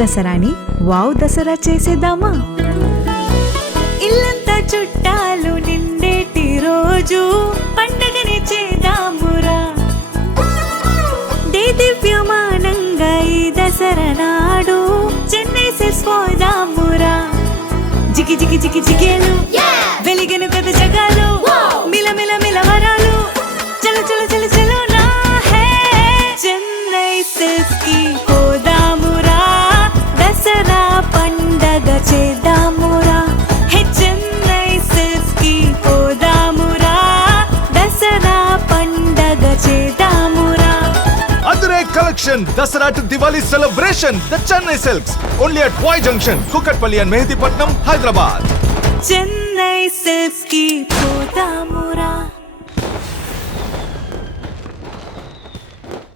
దసరాని wow Dasara చేసేద్దామా? ఇల్లంతా చుట్టాలు నిండేటి రోజు పండగని చేద్దామురా. దివ్యమానంగా ఈ దసరా నాడు చెన్నై సెల్స్ పోదామురా. జిగి జిగి జిగి జిగేలు వెలిగెను కదా జగాలు, మిల మిల మిల వరాలు, చలో చలో చలో చలో నా హే చెన్నై సెల్స్ కి పోదామురా. దసరా పండగ చేద్దామురా. హే చెన్నై సెల్స్ కి పోదామురా. దసరా పండగ చేద్దామురా. Adure collection Dasara to Diwali celebration. The Chennai Silks only at Y Junction, Kukatpalli and Mehdipatnam, Hyderabad. Chennai cells కి పోదామురా.